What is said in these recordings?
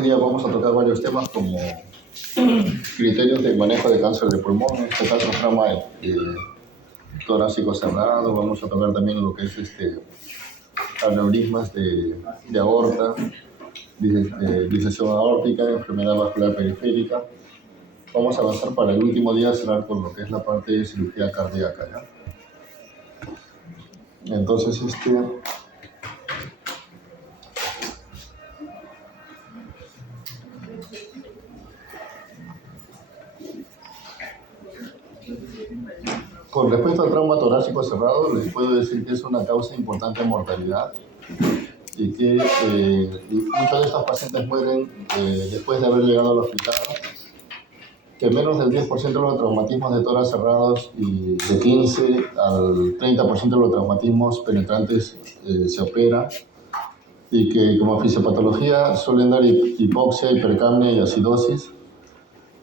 hoy día vamos a tocar varios temas como criterios de manejo de cáncer de pulmón, en este caso trauma torácico cerrado. Vamos a tocar también lo que es aneurismas de aorta, disección aórtica, enfermedad vascular periférica. Vamos a avanzar para el último día, cerrar con lo que es la parte de cirugía cardíaca, ¿ya? Entonces, con respecto al trauma torácico cerrado, les puedo decir que es una causa importante de mortalidad y que muchos de estos pacientes mueren después de haber llegado al hospital, que menos del 10% de los traumatismos de tórax cerrados y de 15 al 30% de los traumatismos penetrantes se opera, y que como fisiopatología suelen dar hipoxia, hipercapnia y acidosis,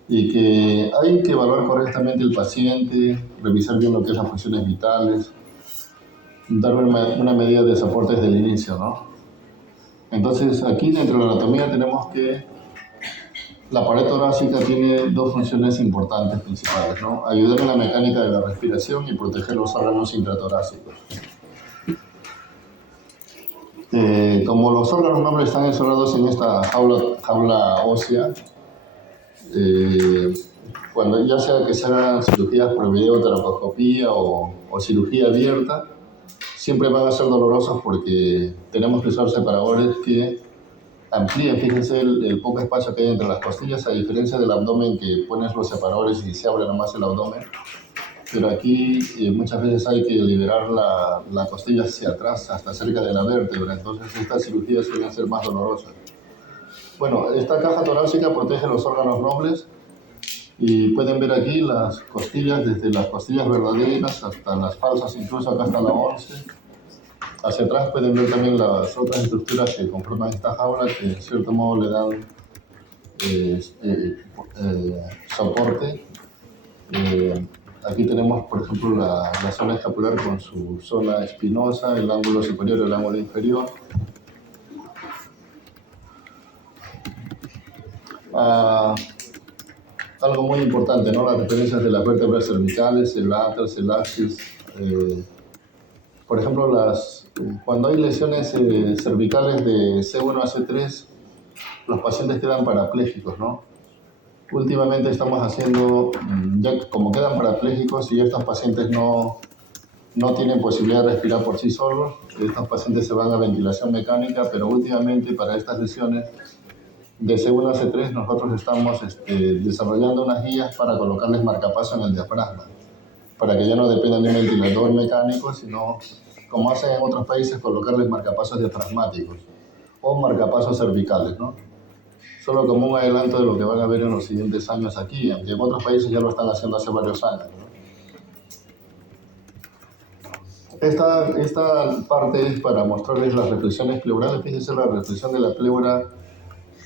y que hay que evaluar correctamente el paciente, revisar bien lo que es las funciones vitales, dar una medida de soporte desde el inicio, ¿no? Entonces, aquí dentro de la anatomía tenemos que la pared torácica tiene dos funciones importantes principales, ¿no? Ayudar en la mecánica de la respiración y proteger los órganos intratorácicos. Como los órganos nobles están encerrados en esta jaula ósea, cuando ya sea que se hagan cirugías por videotoracoscopía o cirugía abierta, siempre van a ser dolorosos porque tenemos que usar separadores que amplíen, fíjense el poco espacio que hay entre las costillas, a diferencia del abdomen, que pones los separadores y se abre nomás el abdomen. Pero aquí muchas veces hay que liberar la costilla hacia atrás, hasta cerca de la vértebra, entonces estas cirugías suelen ser más dolorosas. Bueno, esta caja torácica protege los órganos nobles y pueden ver aquí las costillas, desde las costillas verdaderas hasta las falsas, incluso acá hasta la 11. Hacia atrás pueden ver también las otras estructuras que conforman esta jaula, que en cierto modo le dan soporte. Aquí tenemos, por ejemplo, la zona escapular con su zona espinosa, el ángulo superior y el ángulo inferior. Algo muy importante, ¿no? Las referencias de las vértebras cervicales, el látex, el axis. Por ejemplo, cuando hay lesiones cervicales de C1 a C3, los pacientes quedan parapléjicos, ¿no? Últimamente estamos haciendo, ya como quedan parapléjicos y estos pacientes no tienen posibilidad de respirar por sí solos, estos pacientes se van a ventilación mecánica, pero últimamente para estas lesiones de C1 a C3 nosotros estamos desarrollando unas guías para colocarles marcapaso en el diafragma, para que ya no dependan de un ventilador mecánico, sino, como hacen en otros países, colocarles marcapasos diafragmáticos o marcapasos cervicales, ¿no? Solo como un adelanto de lo que van a ver en los siguientes años aquí, aunque en otros países ya lo están haciendo hace varios años, ¿no? Esta parte es para mostrarles las reflexiones pleurales. Fíjense, la reflexión de la pleura,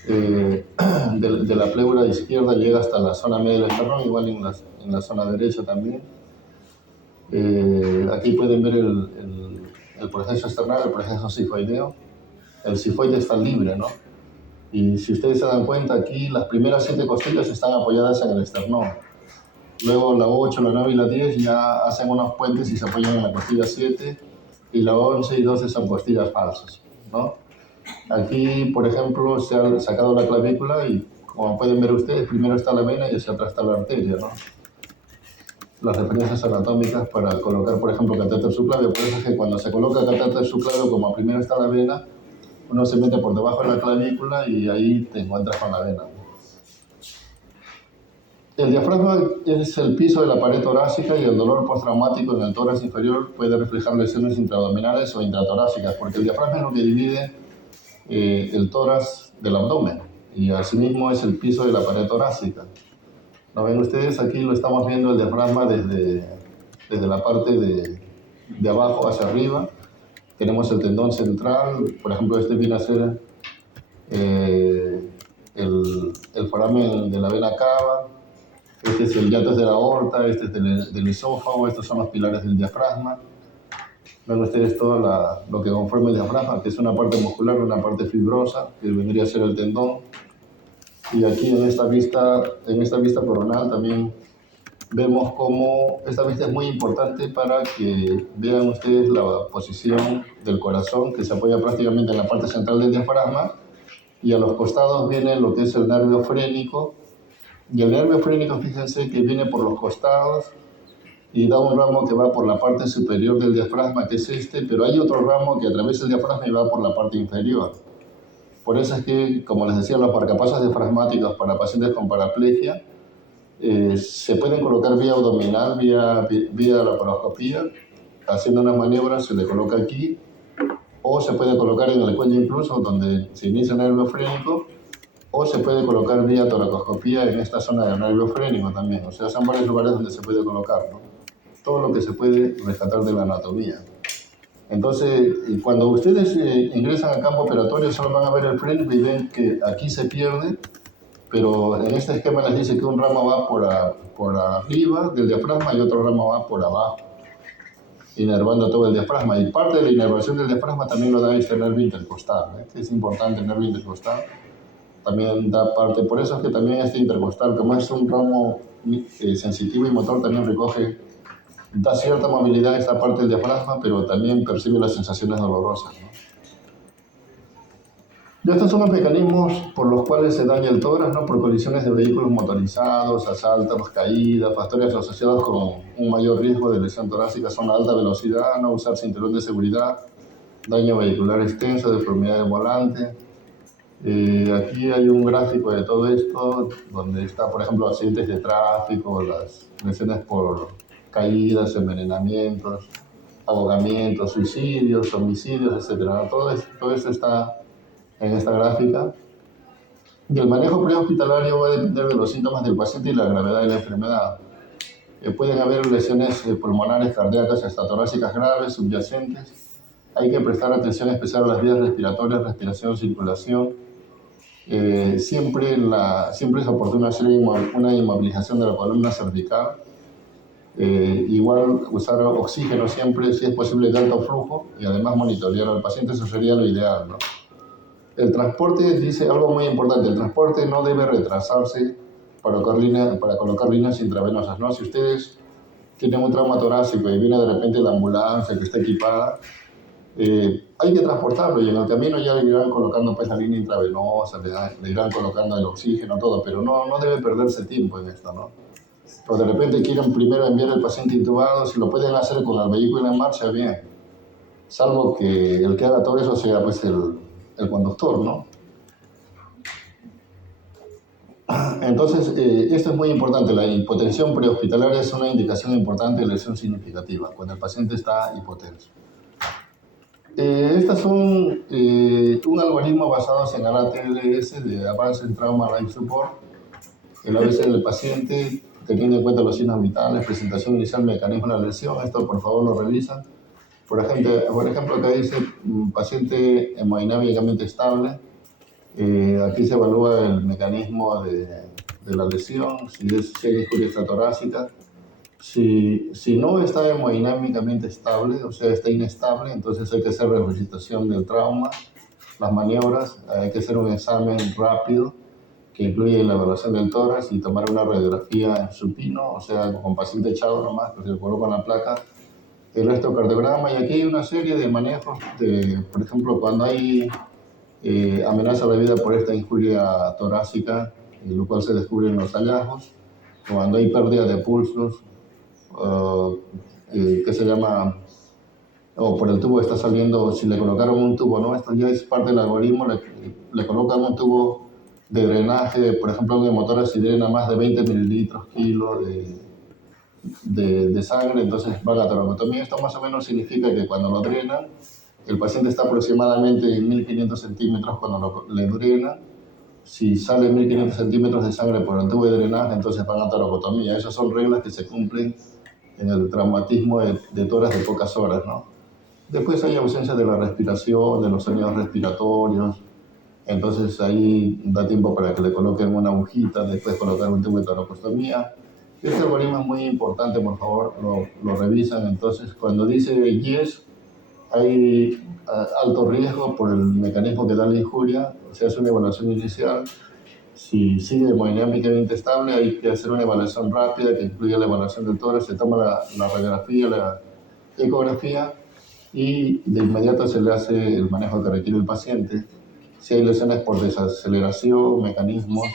de la pleura izquierda llega hasta la zona media del esternón, igual en la zona derecha también. Aquí pueden ver el proceso esternal, el proceso sifoideo. El sifoide está libre, ¿no? Y si ustedes se dan cuenta, aquí las primeras 7 costillas están apoyadas en el esternón. Luego la 8, la 9 y la 10 ya hacen unos puentes y se apoyan en la costilla 7. Y la 11 y 12 son costillas falsas, ¿no? Aquí, por ejemplo, se ha sacado la clavícula y, como pueden ver ustedes, primero está la vena y hacia atrás está la arteria, ¿no? Las referencias anatómicas para colocar, por ejemplo, catéter subclavio. Por eso es que cuando se coloca catéter subclavio, como primero está la vena, uno se mete por debajo de la clavícula y ahí te encuentras con la vena. El diafragma es el piso de la pared torácica y el dolor postraumático en el tórax inferior puede reflejar lesiones intraabdominales o intratorácicas, porque el diafragma es lo que divide el tórax del abdomen y asimismo es el piso de la pared torácica. ¿Lo ven ustedes? Aquí lo estamos viendo el diafragma desde la parte de abajo hacia arriba. Tenemos el tendón central, por ejemplo, este viene a ser el foramen de la vena cava, este es el hiatus de la aorta, este es del esófago, estos son los pilares del diafragma. Ven ustedes todo lo que conforma el diafragma, que es una parte muscular, una parte fibrosa, que vendría a ser el tendón. Y aquí en esta vista coronal también vemos cómo esta vista es muy importante para que vean ustedes la posición del corazón, que se apoya prácticamente en la parte central del diafragma, y a los costados viene lo que es el nervio frénico. Y el nervio frénico, fíjense que viene por los costados y da un ramo que va por la parte superior del diafragma, que es este, pero hay otro ramo que atraviesa el diafragma y va por la parte inferior. Por eso es que, como les decía, los marcapasos diafragmáticos para pacientes con paraplegia se pueden colocar vía abdominal, vía laparoscopía, haciendo unas maniobras, se le coloca aquí, o se puede colocar en el cuello incluso, donde se inicia el nervio frénico, o se puede colocar vía toracoscopía en esta zona del nervio frénico también. O sea, son varios lugares donde se puede colocar, ¿no? Todo lo que se puede rescatar de la anatomía. Entonces, cuando ustedes ingresan al campo operatorio, solo van a ver el frénico y ven que aquí se pierde, pero en este esquema les dice que un ramo va por arriba del diafragma y otro ramo va por abajo, inervando todo el diafragma. Y parte de la inervación del diafragma también lo da este nervio intercostal, ¿eh? Es importante el nervio intercostal. También da parte, por eso es que también este intercostal, como es un ramo sensitivo y motor, también da cierta movilidad a esta parte del diafragma, pero también percibe las sensaciones dolorosas, ¿no? Y estos son los mecanismos por los cuales se daña el tórax, ¿no? Por colisiones de vehículos motorizados, asaltos, caídas, factores asociados con un mayor riesgo de lesión torácica son la alta velocidad, no usar cinturón de seguridad, daño vehicular extenso, deformidad del volante. Aquí hay un gráfico de todo esto, donde está, por ejemplo, accidentes de tráfico, las lesiones por caídas, envenenamientos, ahogamientos, suicidios, homicidios, etc. Todo esto está en esta gráfica. Y el manejo prehospitalario va a depender de los síntomas del paciente y la gravedad de la enfermedad. Pueden haber lesiones pulmonares, cardíacas, hasta torácicas graves, subyacentes. Hay que prestar atención especial a las vías respiratorias, respiración, circulación. Siempre es oportuno hacer una inmovilización de la columna cervical. Igual usar oxígeno siempre, si es posible, de alto flujo, y además monitorear al paciente, eso sería lo ideal, ¿no? El transporte dice algo muy importante: el transporte no debe retrasarse para colocar líneas intravenosas, ¿no? Si ustedes tienen un trauma torácico y viene de repente la ambulancia que está equipada, hay que transportarlo, y en el camino ya le irán colocando pues la línea intravenosa, le irán colocando el oxígeno, todo, pero no debe perderse tiempo en esto, ¿no? O de repente quieren primero enviar al paciente intubado, si lo pueden hacer con el vehículo en marcha, bien, salvo que el que haga todo eso sea pues el conductor, ¿no? Entonces, esto es muy importante. La hipotensión prehospitalaria es una indicación importante de lesión significativa, cuando el paciente está hipotenso. Estas son un algoritmo basado en el ATLS de Advanced Trauma Life Support. El ABC del paciente, teniendo en cuenta los signos vitales, presentación inicial, mecanismo de la lesión. Esto, por favor, lo revisan. Por ejemplo, acá dice paciente hemodinámicamente estable. Aquí se evalúa el mecanismo de la lesión, si hay discuria extratorácica. Si no está hemodinámicamente estable, o sea, está inestable, entonces hay que hacer resucitación del trauma, las maniobras, hay que hacer un examen rápido que incluye la evaluación del tórax y tomar una radiografía en supino, o sea, con paciente echado nomás, que se coloca la placa, el electrocardiograma. Y aquí hay una serie de manejos, por ejemplo, cuando hay amenaza a la vida por esta injuria torácica, lo cual se descubre en los hallazgos, cuando hay pérdida de pulsos, que se llama, o por el tubo está saliendo, si le colocaron un tubo, ¿no? Esto ya es parte del algoritmo, le colocan un tubo de drenaje, por ejemplo, un hemotórax, si drena más de 20 mililitros, kilo de sangre, entonces va a la toracotomía. Esto más o menos significa que cuando lo drenan, el paciente está aproximadamente en 1500 centímetros cuando le drenan. Si sale 1500 centímetros de sangre por el tubo de drenaje, entonces van a toracotomía. Esas son reglas que se cumplen en el traumatismo de tórax de pocas horas, ¿no? Después hay ausencia de la respiración, de los sonidos respiratorios, entonces ahí da tiempo para que le coloquen una agujita, después colocar un tubo de toracostomía. Este algoritmo es muy importante, por favor, lo revisan. Entonces, cuando dice yes, hay alto riesgo por el mecanismo que da la injuria, se hace una evaluación inicial. Si sigue hemodinámicamente estable, hay que hacer una evaluación rápida que incluye la evaluación del tórax, se toma la radiografía, la ecografía y de inmediato se le hace el manejo que requiere el paciente. Si hay lesiones por desaceleración, mecanismos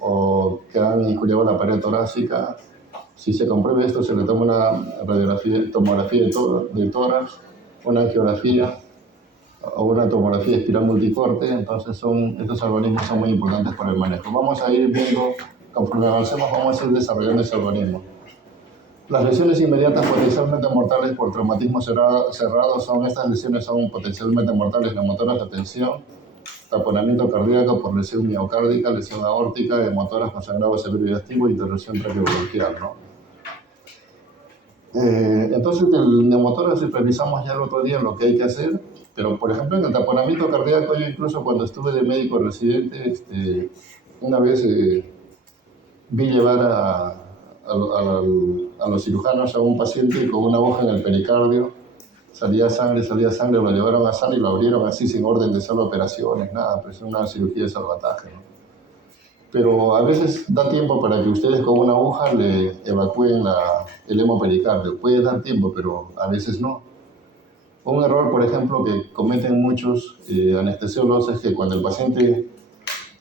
o que han injuriado la pared torácica, si se compruebe esto, se le toma una radiografía, tomografía de tórax, una angiografía o una tomografía espiral multicorte. Entonces estos algoritmos son muy importantes para el manejo. Vamos a ir viendo, conforme avancemos, vamos a ir desarrollando ese algoritmo. Las lesiones inmediatas potencialmente mortales por traumatismo cerrado estas lesiones son potencialmente mortales: neumotoras de tensión, taponamiento cardíaco por lesión miocárdica, lesión aórtica, hemotoras con sangrado severo y activo, interrupción traqueobronquial, ¿no? Entonces, del neumotórax revisamos ya el otro día lo que hay que hacer, pero por ejemplo en el taponamiento cardíaco, yo incluso cuando estuve de médico residente, una vez vi llevar a los cirujanos a un paciente con una aguja en el pericardio, salía sangre, lo llevaron a sala y lo abrieron así sin orden de sala operaciones, nada, pues es una cirugía de salvataje, ¿no? Pero a veces da tiempo para que ustedes con una aguja le evacúen el hemopericardio. Puede dar tiempo, pero a veces no. Un error, por ejemplo, que cometen muchos anestesiólogos es que cuando el paciente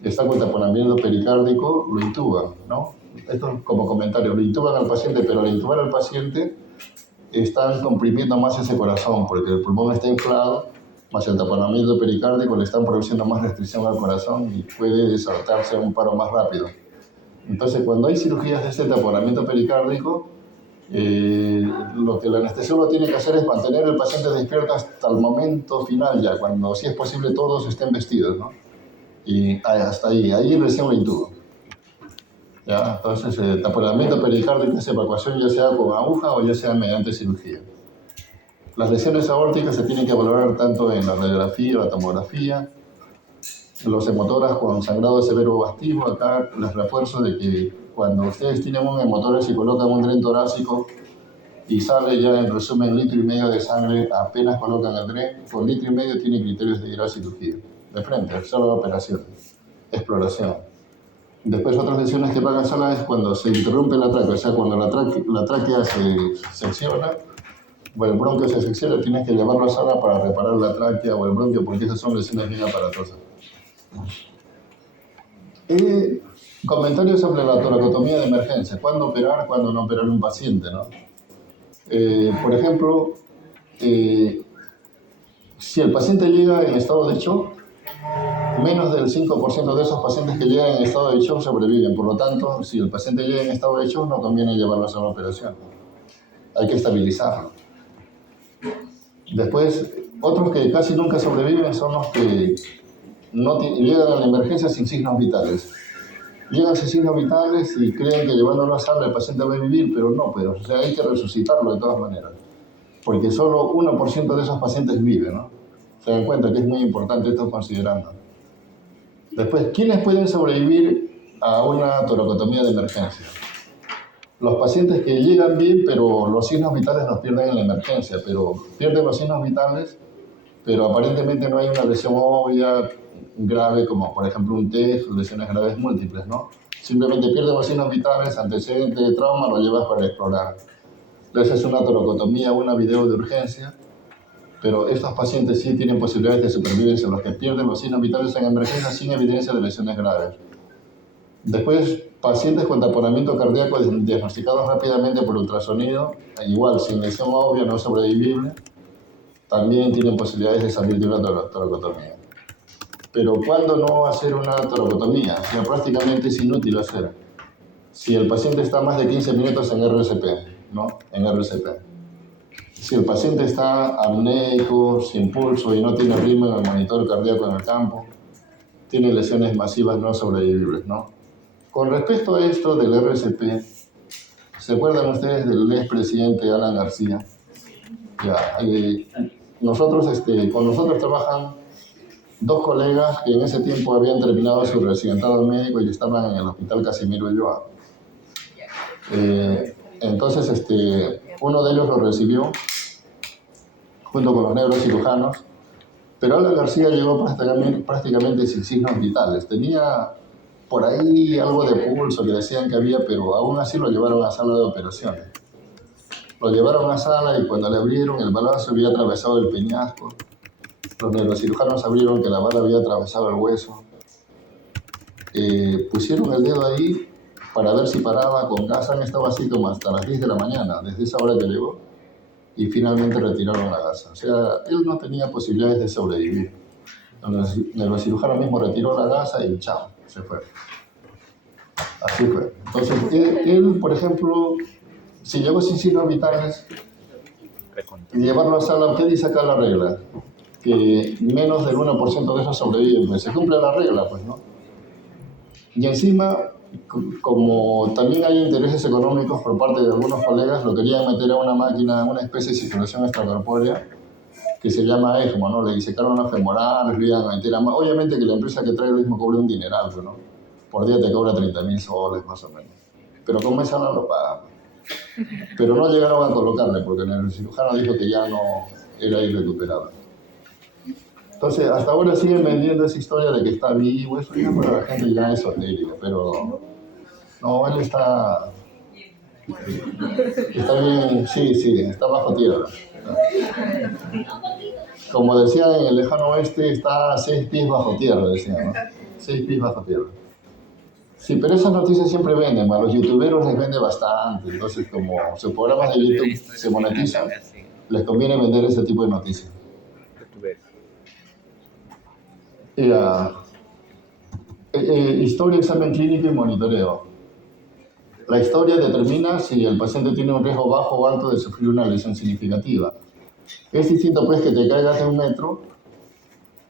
está con taponamiento pericárdico, lo intuban, ¿no? Esto como comentario, lo intuban al paciente, pero al intubar al paciente están comprimiendo más ese corazón, porque el pulmón está inflado, más el taponamiento pericárdico le están produciendo más restricción al corazón y puede desatarse un paro más rápido. Entonces, cuando hay cirugías de este taponamiento pericárdico, lo que el anestesiólogo tiene que hacer es mantener al paciente despierto hasta el momento final, ya cuando, si es posible, todos estén vestidos, ¿no? Y hasta ahí recién lo intubo. ¿Ya? Entonces, el taponamiento pericárdico es evacuación ya sea con aguja o ya sea mediante cirugía. Las lesiones aórticas se tienen que valorar tanto en la radiografía o la tomografía. Los hemotoras con sangrado severo o activo, acá les refuerzo de que cuando ustedes tienen un hemotórax y colocan un dren torácico y sale ya en resumen 1,5 litros de sangre, apenas colocan el dren, por 1,5 litros tiene criterios de ir a cirugía. De frente, solo operación, exploración. Después otras lesiones que van a sala es cuando se interrumpe la tráquea, o sea, cuando la tráquea se secciona, o el bronquio se secciona, tienes que llevarlo a sala para reparar la tráquea o el bronquio, porque esas son lesiones bien aparatosas. Comentarios sobre la toracotomía de emergencia. ¿Cuándo operar, cuándo no operar un paciente, ¿no? Por ejemplo, si el paciente llega en estado de shock, menos del 5% de esos pacientes que llegan en estado de shock sobreviven. Por lo tanto, si el paciente llega en estado de shock, no conviene llevarlo a la operación. Hay que estabilizarlo. Después, otros que casi nunca sobreviven son los que llegan a la emergencia sin signos vitales. Llegan sin signos vitales y creen que llevándolo a sala el paciente va a vivir, pero no, pues, o sea, hay que resucitarlo de todas maneras, porque solo 1% de esos pacientes vive, ¿no? Se dan cuenta que es muy importante esto considerando. Después, ¿quiénes pueden sobrevivir a una toracotomía de emergencia? Los pacientes que llegan bien, pero los signos vitales los pierden en la emergencia, pero pierden los signos vitales, pero aparentemente no hay una lesión obvia grave, como por ejemplo un TEG, lesiones graves múltiples, ¿no? Simplemente pierden los signos vitales, antecedente de trauma, lo llevas para explorar. Entonces es una toracotomía, una video de urgencia, pero estos pacientes sí tienen posibilidades de supervivencia, los que pierden los signos vitales en emergencia sin evidencia de lesiones graves. Después, pacientes con taponamiento cardíaco diagnosticados rápidamente por ultrasonido, igual, sin lesión obvia, no sobrevivible, también tienen posibilidades de salir de una toracotomía. Pero ¿cuándo no hacer una toracotomía? O sea, prácticamente es inútil hacer. Si el paciente está más de 15 minutos en RCP, ¿no? En RCP. Si el paciente está apneico, sin pulso y no tiene ritmo en el monitor cardíaco en el campo, tiene lesiones masivas no sobrevivibles, ¿no? Con respecto a esto del RCP, ¿se acuerdan ustedes del expresidente Alan García? Ya, con nosotros trabajan dos colegas que en ese tiempo habían terminado su residentado médico y estaban en el Hospital Casimiro Ulloa. Entonces, uno de ellos lo recibió junto con los neurocirujanos, pero Alan García llegó prácticamente sin signos vitales. Tenía por ahí algo de pulso que decían que había, pero aún así lo llevaron a sala de operaciones. Lo llevaron a sala y cuando le abrieron, el balazo había atravesado el peñasco. Los neurocirujanos abrieron que la bala había atravesado el hueso. Pusieron el dedo ahí para ver si paraba con gas. Han estado así como hasta las 10 de la mañana, desde esa hora que llegó, y finalmente retiraron la gasa. O sea, él no tenía posibilidades de sobrevivir. El neurocirujano mismo retiró la gasa y chao, se fue. Así fue. Entonces, él, por ejemplo, si llegó sin signos vitales, y llevarlo a sala, ¿qué dice acá la regla? Que menos del 1% de esos sobreviven, pues se cumple la regla, pues, ¿no? Y encima, como también hay intereses económicos por parte de algunos colegas, lo querían meter a una máquina, una especie de circulación extracorpórea, que se llama ECMO, ¿no? Le disecaron las femorales, le iban a meter a... Obviamente que la empresa que trae el mismo cobra un dineral, ¿no? Por día te cobra 30.000 soles, más o menos. Pero con esa no lo pagan. Pero no llegaron a colocarle, porque el cirujano dijo que ya no era irrecuperable. Entonces, hasta ahora siguen vendiendo esa historia de que está vivo, eso ya para la gente ya es esotérica, pero no, él está bien, sí, está bajo tierra. Como decían en el lejano oeste, está a 6 pies bajo tierra, decían, ¿no? 6 pies bajo tierra. Sí, pero esas noticias siempre venden, a los youtuberos les vende bastante, entonces como sus programas de YouTube se monetizan, les conviene vender ese tipo de noticias. Historia, examen clínico y monitoreo. La historia determina si el paciente tiene un riesgo bajo o alto de sufrir una lesión significativa. Es distinto pues que te caigas de 1 metro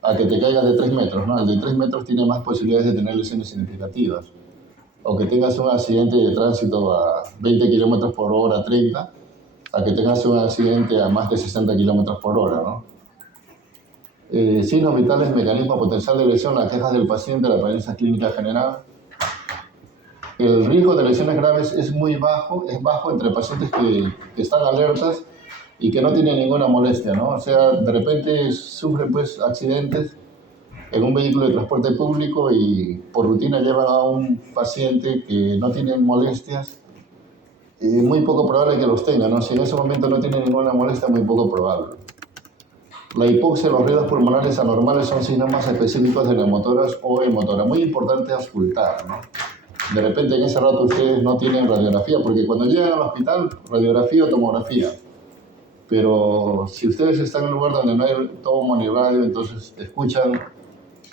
a que te caigas de 3 metros, ¿no? El de 3 metros tiene más posibilidades de tener lesiones significativas. O que tengas un accidente de tránsito a 20 km por hora, 30, a que tengas un accidente a más de 60 km por hora, ¿no? Signos vitales, mecanismo potencial de lesión, las quejas del paciente, la apariencia clínica general. El riesgo de lesiones graves es muy bajo, es bajo entre pacientes que están alertas y que no tienen ninguna molestia, ¿no? O sea, de repente sufren pues accidentes en un vehículo de transporte público y por rutina llevan a un paciente que no tiene molestias, y muy poco probable que los tenga, ¿no? Si en ese momento no tiene ninguna molestia, muy poco probable. La hipoxia, los ruidos pulmonares anormales son síntomas específicos de neumotoras o hemotoras. Muy importante auscultar, ¿no? De repente en ese rato ustedes no tienen radiografía, porque cuando llegan al hospital, radiografía o tomografía. Pero si ustedes están en un lugar donde no hay tomo ni radio, entonces escuchan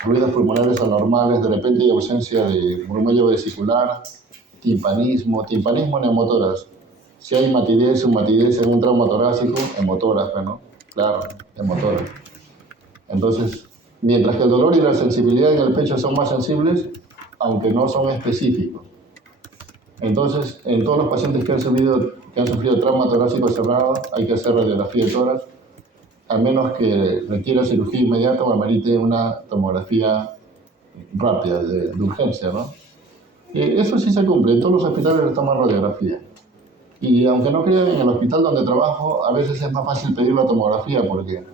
ruidos pulmonares anormales, de repente hay ausencia de murmullo vesicular, timpanismo neumotoras. Si hay matidez, submatidez en un trauma torácico, hemotórafa, ¿no? Claro, hemotórafa. Entonces, mientras que el dolor y la sensibilidad en el pecho son más sensibles, aunque no son específicos. Entonces, en todos los pacientes que han sufrido trauma torácico cerrado, hay que hacer radiografía de tórax, a menos que requiera cirugía inmediata o amerite una tomografía rápida, de urgencia, ¿no? Eso sí se cumple, en todos los hospitales les toman radiografía. Y aunque no crean, en el hospital donde trabajo, a veces es más fácil pedir la tomografía porque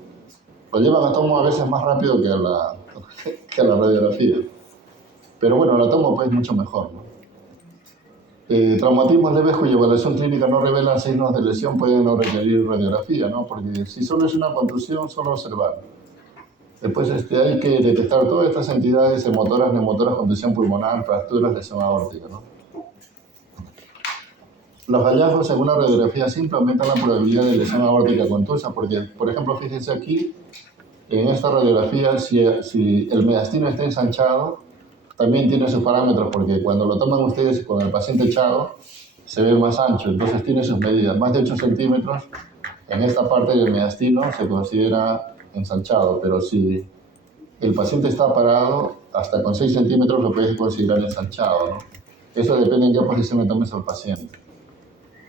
lo llevan a tomo a veces más rápido que a la radiografía. Pero bueno, la tomo pues mucho mejor, ¿no? Traumatismos leves cuya evaluación clínica no revelan signos de lesión pueden no requerir radiografía, ¿no? Porque si solo es una contusión, solo observar. Después hay que detectar todas estas entidades hemotoras, neumotoras, contusión pulmonar, fracturas, lesión aórtica, ¿no? Los hallazgos según la radiografía simple aumentan la probabilidad de lesión aórtica contusa, porque, por ejemplo, fíjense aquí, en esta radiografía, si el mediastino está ensanchado, también tiene sus parámetros, porque cuando lo toman ustedes con el paciente echado, se ve más ancho, entonces tiene sus medidas. Más de 8 centímetros en esta parte del mediastino se considera ensanchado, pero si el paciente está parado, hasta con 6 centímetros lo puedes considerar ensanchado, ¿no? Eso depende en qué posición le tomes al paciente.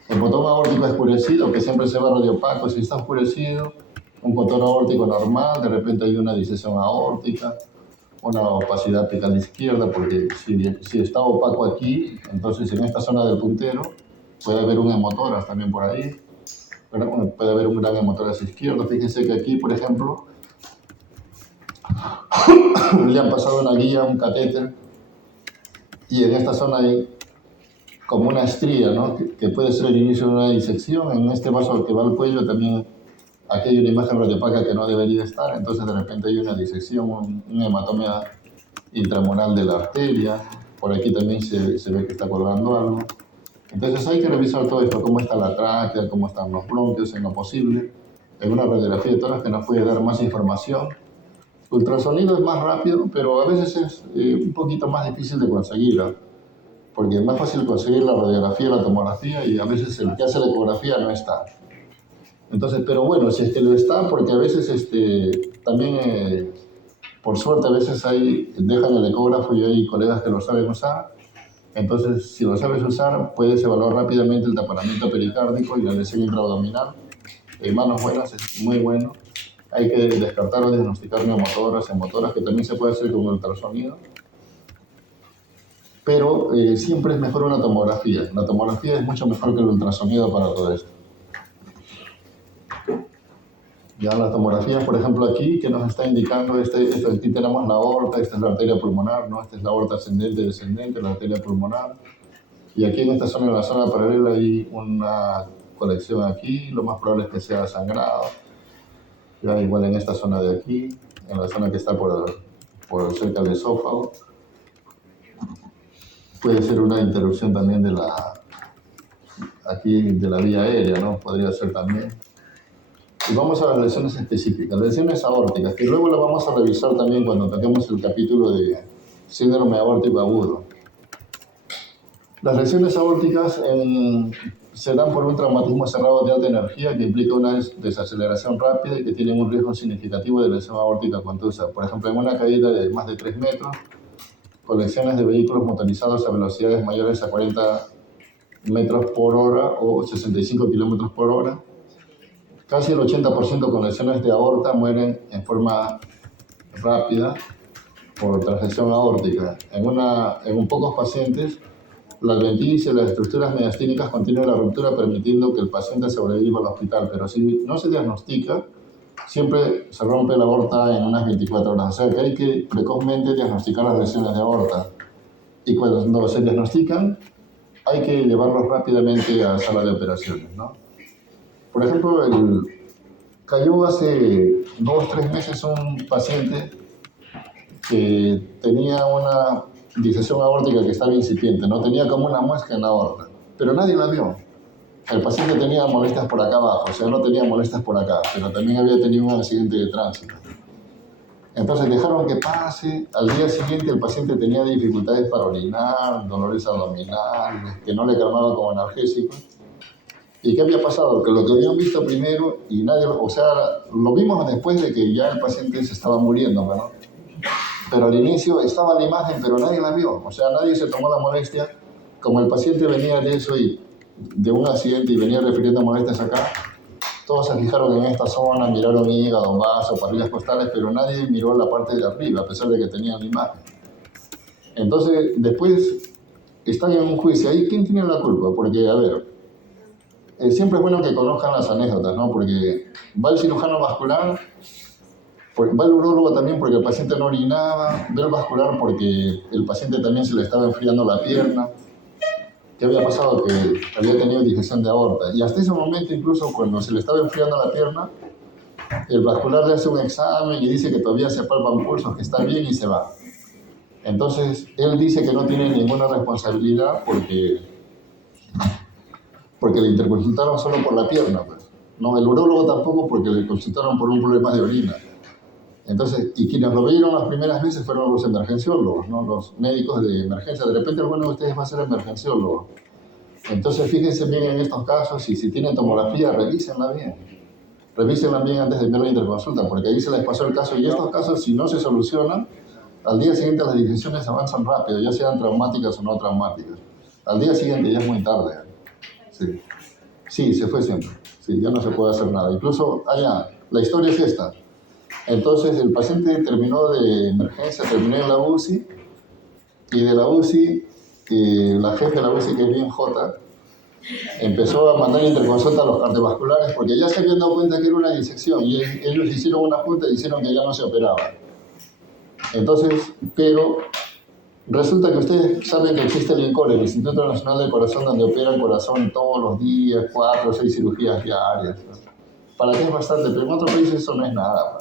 El botón aórtico oscurecido, que siempre se ve radiopaco, si está oscurecido, un botón aórtico normal, de repente hay una disección aórtica, una opacidad apical izquierda, porque si está opaco aquí, entonces en esta zona del puntero puede haber un hemotoras también por ahí, puede haber un gran hemotoras izquierdo. Fíjense que aquí, por ejemplo, le han pasado una guía, un catéter, y en esta zona hay como una estría, ¿no? Que puede ser el inicio de una disección. En este vaso que va al cuello también, aquí hay una imagen radiopaca que no debería estar, entonces de repente hay una disección, un hematoma intramural de la arteria, por aquí también se ve que está colgando algo. Entonces hay que revisar todo esto, cómo está la tráquea, cómo están los bronquios en lo posible. En una radiografía de tórax que nos puede dar más información. Ultrasonido es más rápido, pero a veces es un poquito más difícil de conseguir, ¿no? Porque es más fácil conseguir la radiografía, la tomografía, y a veces el que hace la ecografía no está. Entonces, pero bueno, si es que lo está, porque a veces también, por suerte, a veces dejan el ecógrafo y hay colegas que lo saben usar. Entonces, si lo sabes usar, puedes evaluar rápidamente el taponamiento pericárdico y la lesión intraabdominal. En manos buenas es muy bueno. Hay que descartar o diagnosticar neumotoras, hemotoras, que también se puede hacer con ultrasonido. Pero siempre es mejor una tomografía. La tomografía es mucho mejor que el ultrasonido para todo esto. Ya las tomografías, por ejemplo, aquí, que nos está indicando, aquí tenemos la aorta, esta es la arteria pulmonar, ¿no? Esta es la aorta ascendente y descendente, la arteria pulmonar. Y aquí en esta zona, en la zona paralela, hay una colección aquí, lo más probable es que sea sangrado. Ya igual en esta zona de aquí, en la zona que está por cerca del esófago. Puede ser una interrupción también de la vía aérea, ¿no? Podría ser también. Y vamos a las lesiones específicas, lesiones aórticas, que luego las vamos a revisar también cuando toquemos el capítulo de síndrome aórtico agudo. Las lesiones aórticas se dan por un traumatismo cerrado de alta energía que implica una desaceleración rápida y que tienen un riesgo significativo de lesión aórtica contusa. Por ejemplo, en una caída de más de 3 metros, con lesiones de vehículos motorizados a velocidades mayores a 40 metros por hora o 65 kilómetros por hora. Casi el 80% con lesiones de aorta mueren en forma rápida por transección aórtica. En pocos pacientes, la adventicia y las estructuras mediastínicas contienen la ruptura, permitiendo que el paciente sobreviva al hospital. Pero si no se diagnostica, siempre se rompe la aorta en unas 24 horas. O sea que hay que precozmente diagnosticar las lesiones de aorta. Y cuando se diagnostican, hay que llevarlos rápidamente a la sala de operaciones, ¿no? Por ejemplo, cayó hace 2 o 3 meses un paciente que tenía una disección aórtica que estaba incipiente, ¿no? Tenía como una muesca en la aorta, pero nadie la vio. El paciente tenía molestias por acá abajo, o sea, no tenía molestias por acá, pero también había tenido un accidente de tránsito. Entonces dejaron que pase. Al día siguiente el paciente tenía dificultades para orinar, dolores abdominales, que no le calmaba con analgésico. ¿Y qué había pasado? Que lo que habían visto primero y nadie, o sea, lo vimos después de que ya el paciente se estaba muriendo, ¿no? Pero al inicio estaba la imagen, pero nadie la vio. O sea, nadie se tomó la molestia. Como el paciente venía de eso y de un accidente y venía refiriendo molestias acá, todos se fijaron en esta zona, miraron hígado, vaso, parrillas costales, pero nadie miró la parte de arriba, a pesar de que tenían la imagen. Entonces, después están en un juicio. ¿Ahí quién tiene la culpa? Porque, a ver, siempre es bueno que conozcan las anécdotas, ¿no? Porque va el cirujano vascular, va el urólogo también porque el paciente no orinaba, va el vascular porque el paciente también se le estaba enfriando la pierna. ¿Qué había pasado? Que había tenido disección de aorta. Y hasta ese momento, incluso cuando se le estaba enfriando la pierna, el vascular le hace un examen y dice que todavía se palpan pulsos, que está bien y se va. Entonces, él dice que no tiene ninguna responsabilidad porque le interconsultaron solo por la pierna, pues. No, el urólogo tampoco porque le consultaron por un problema de orina. Entonces, y quienes lo vieron las primeras veces fueron los emergenciólogos, ¿no? Los médicos de emergencia. De repente alguno de ustedes va a ser emergenciólogo. Entonces, fíjense bien en estos casos y si tienen tomografía, revísenla bien. Revísenla bien antes de ver la interconsulta, porque ahí se les pasó el caso. Y estos casos, si no se solucionan, al día siguiente las disecciones avanzan rápido, ya sean traumáticas o no traumáticas. Al día siguiente ya es muy tarde. Sí, se fue siempre. Sí, ya no se puede hacer nada. Incluso, la historia es esta. Entonces, el paciente terminó de emergencia, terminó en la UCI, y de la UCI, la jefe de la UCI, que es bien J, empezó a mandar interconsulta a los cardiovasculares, porque ya se habían dado cuenta que era una disección, y ellos hicieron una junta y dijeron que ya no se operaba. Entonces, pero Resulta que ustedes saben que existe el INCOR, el Instituto Nacional del Corazón, donde opera el corazón todos los días, 4 o 6 cirugías diarias, ¿no? Para ti es bastante, pero en otros países eso no es nada, ¿no?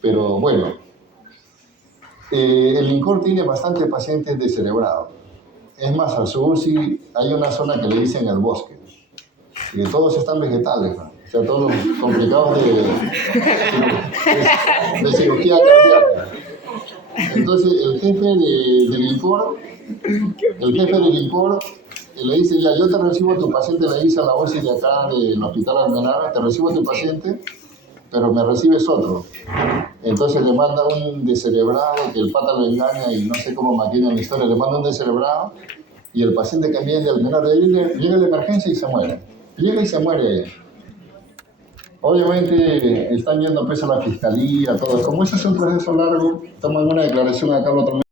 Pero bueno, el INCOR tiene bastantes pacientes descerebrados. Es más, a su UCI hay una zona que le dicen el bosque, y todos están vegetales, ¿no? O sea, todos los complicados de cirugía cardíaca. Entonces, el jefe del INCOR le dice, ya, yo te recibo a tu paciente, le dice a la UCI de acá, del Hospital Almenara, te recibo a tu paciente, pero me recibes otro. Entonces le manda un descerebrado, que el pata lo engaña y no sé cómo maquina la historia, le manda un descerebrado y el paciente que viene de Almenara, llega a la emergencia y se muere. Llega y se muere. Obviamente están yendo pues a la fiscalía, todo. Como ese es un proceso largo, toman una declaración acá al otro mes.